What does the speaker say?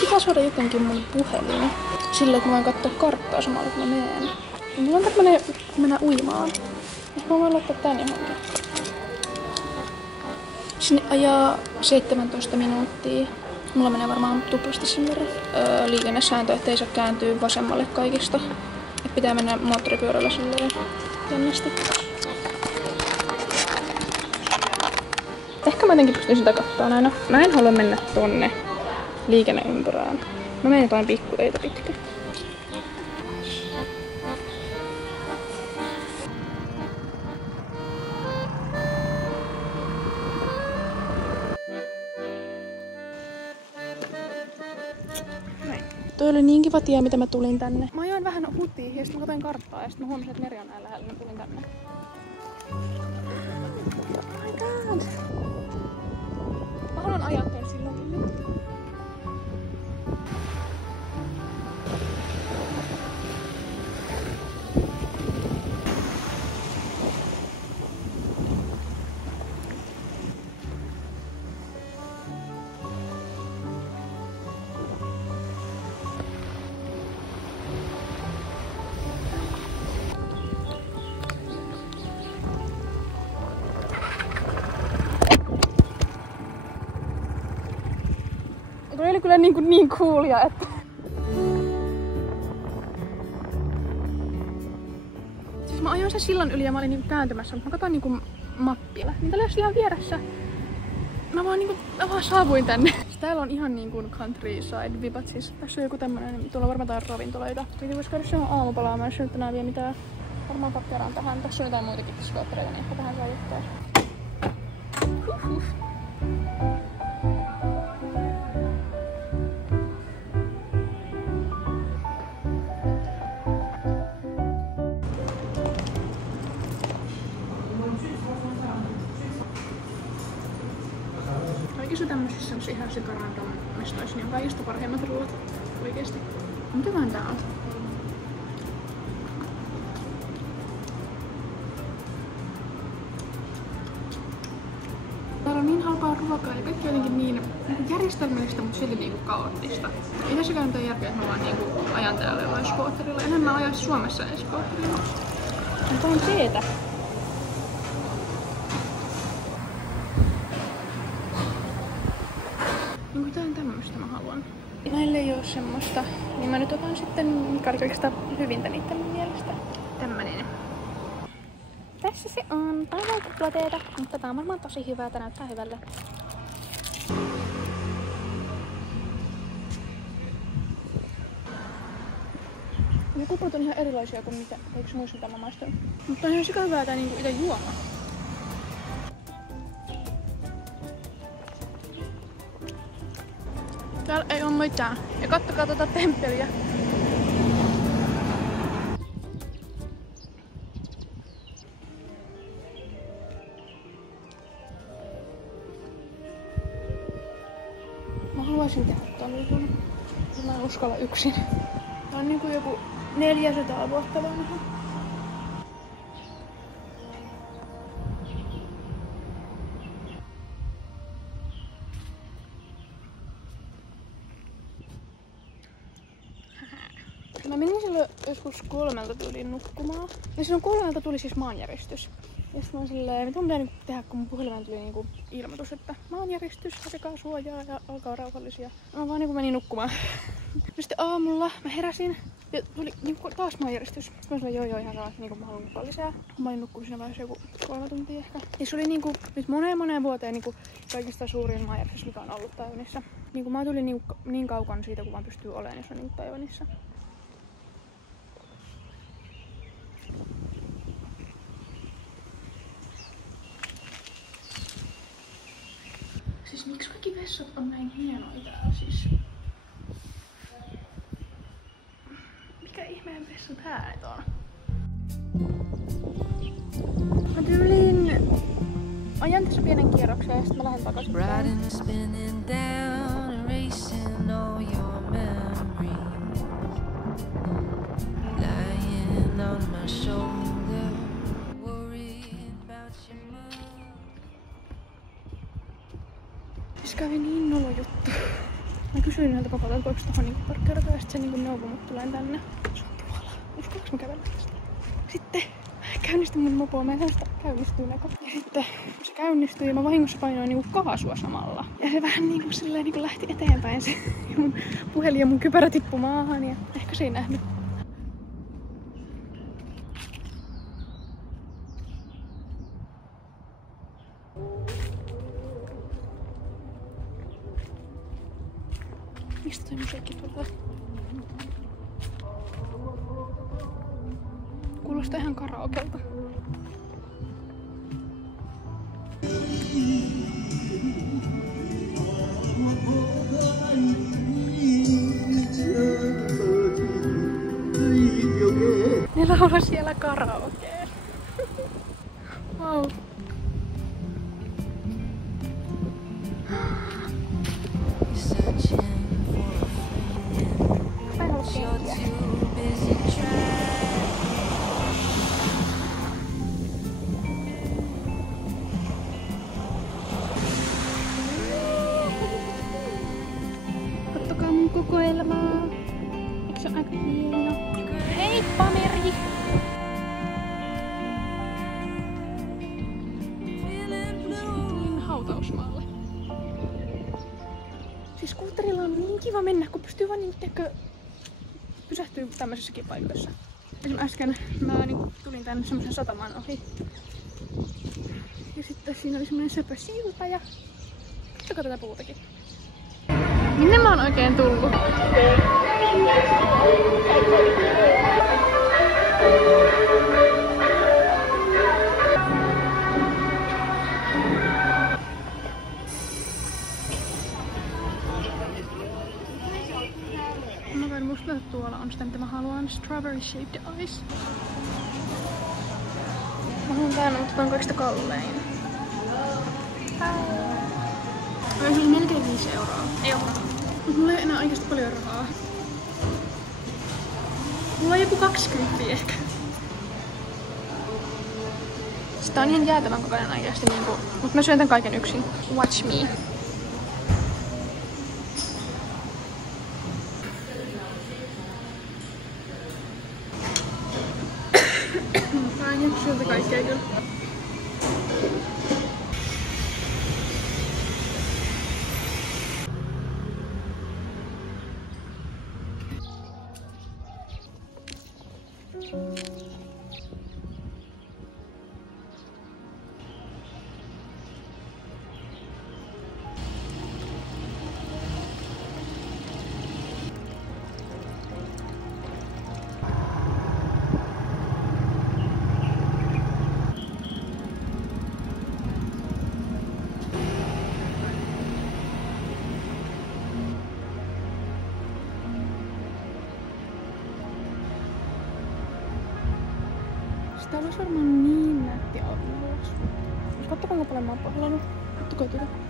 pitää saada jotenkin mun puhelin. Sillä, että mä voin katsoa karttaa samalla kun mä menen. Mulla on tämmönen mennä uimaan. Mä voin laittaa tän johonkin. Sinne ajaa 17 minuuttia. Mulla menee varmaan tuplasti sen verran. Liikennesääntö, ettei saa kääntyä vasemmalle kaikista. Et pitää mennä moottoripyörällä silleen jännästi. Ehkä mä jotenkin pystyn sitä katsomaan aina. Mä en halua mennä tonne liikenneympyrään. Mä menen jotain pikkuteitä pitkin. Toi oli niin kiva tie, mitä mä tulin tänne. Mä ajoin vähän hutiin ja sit mä katsoin karttaa ja sit mä huomasin, että meri on näin lähellä, mä tulin tänne. Oh my god! Mä haluan ajaa teille silloin. Toi oli kyllä niin coolia, että... Siis mä ajoin sen sillan yli ja mä olin niinku kääntymässä, mutta mä katsoin niinku mappilla. Niin täällä olisi ihan vieressä. Mä vaan saavuin tänne. Täällä on ihan niinku countryside vibat siis. Tässä on joku tämmönen, tuolla on varmaan jotain ravintoloita. Toki vois käydä syömään aamupalaa, mä en syönyt tänään vielä mitään. Varmaan katkeraan tähän. Tässä on jotain muitakin skoottereita, niin ehkä tähän saa juttua. Kaikissa tämmöisissä on ihan sikarandom mestoissa, niin on kaikista parhaimmat ruoat oikeesti. Mitä vaan tää on? Täällä on niin halpaa ruokaa ja kaikki jotenkin niin järjestelmällistä, mutta silti niinku kaoottista. Ei tässäkään mitään järkeä, että mä vaan niinku ajan täällä jollain skootterilla. Enhän mä ajaisi Suomessa edes skootterilla. Mutta on teetä. Jotain tämmöstä mä haluan. Näille ei oo semmoista, niin mä nyt otan sitten, mikä oli kaikista hyvintä niitten mielestä. Tämmönen. Tässä se on. Tää on vaan kuplateetä, mutta tää on varmaan tosi hyvää, tää näyttää hyvälle. Ne kuplat on ihan erilaisia kuin mitä eikö muista mitä mä maistan. Mutta on ihan sika hyvää tää niinku ite juoma. Täällä ei oo mitään. Ja kattokaa tota temppeliä. Mä haluaisin tehdä ton jutun. Mä en uskalla yksin. Tää on niinku joku 400 vuotta vanha. Mä menin silloin joskus 3 tyyliin nukkumaan. Ja silloin 3 tuli siis maanjäristys. Ja sit mä oon silleen, mitä mun pitää niinku tehdä, kun mun puhelimeen tuli niinku ilmoitus, että maanjäristys, hakekaa suojaa ja olkaa rauhallisia. Mä vaan niinku menin nukkumaan. Sitten aamulla mä heräsin ja tuli niinku taas maanjäristys. Sitten mä sanoin, joo ihan taas, niinku mä haluan nukkua lisää. Mä olin nukkunut siinä vaiheessa joku 3 tuntia ehkä. Ja se oli niinku nyt moneen vuoteen niinku kaikista suurin maanjäristys, mikä on ollut Taiwanissa. Niinku mä tulin niinku niin kaukan siitä, kun vaan pystyy olemaan, jos on niinku Taiwanissa. Siis miksi kaikki vessat on näin hienoita? Siis... Mikä ihmeen vessa tää nyt on? Mä tyyliin... Ajan tässä pienen kierroksen ja sit mä lähden takaisin. Siis kävi niin nolo juttu. Mä kysyin yhdeltä pakolta, että voiko tohon niinku parkkeerata ja sit se niinku neuvoi mut tuleen tänne. Se on tuolla. Uskoinko mä kävellä tästä? Sitten käynnistyi mun mopo. Mä en saa sitä käynnistyy näkö. Ja sitten se käynnistyi ja mä vahingossa painoin niinku kaasua samalla. Ja se vähän niinku silleen niinku lähti eteenpäin se. Ja mun puhelin ja mun kypärä tippui maahan ja ehkä se ei nähnyt. Mistä toi musiikki tulee? Kuulostaa ihan karaokelta. Ne laulaa siellä karaokea. Wow. Kattokaa mun kokoelmaa. Eikö se ole aika hieno? Heippa Meri! Hautausmaalle. Siis skuutterilla on niin kiva mennä, kun pystyy vaan niin pysähtyy tämmöisissäkin paikoissa. Esimerkiksi äsken mä tulin tänne semmoisen sataman ohi. Ja sitten siinä oli semmoinen söpö silta ja katsokaa tätä puutakin. Minne mä oon oikein tullut? Musta tuolla on sitä, mitä mä haluan. Strawberry shaped ice. Mä haluan täällä, mutta tää on kaikista kallein. Se oli melkein 5 euroa. Ei oo rahaa. Mut mulla ei enää oikeesti paljon rahaa. Mulla on joku 20 ehkä. Sitä on ihan jäätävän kokoinen oikeesti niinku. Mut mä syön tän kaiken yksin. Watch me. Mä en jaksa syötä kaikkea kyllä. Täällä olisi varmaan niin nätti alus. Katsokaa kuinka paljon mä oon pahlannut. Katsokaa tätä.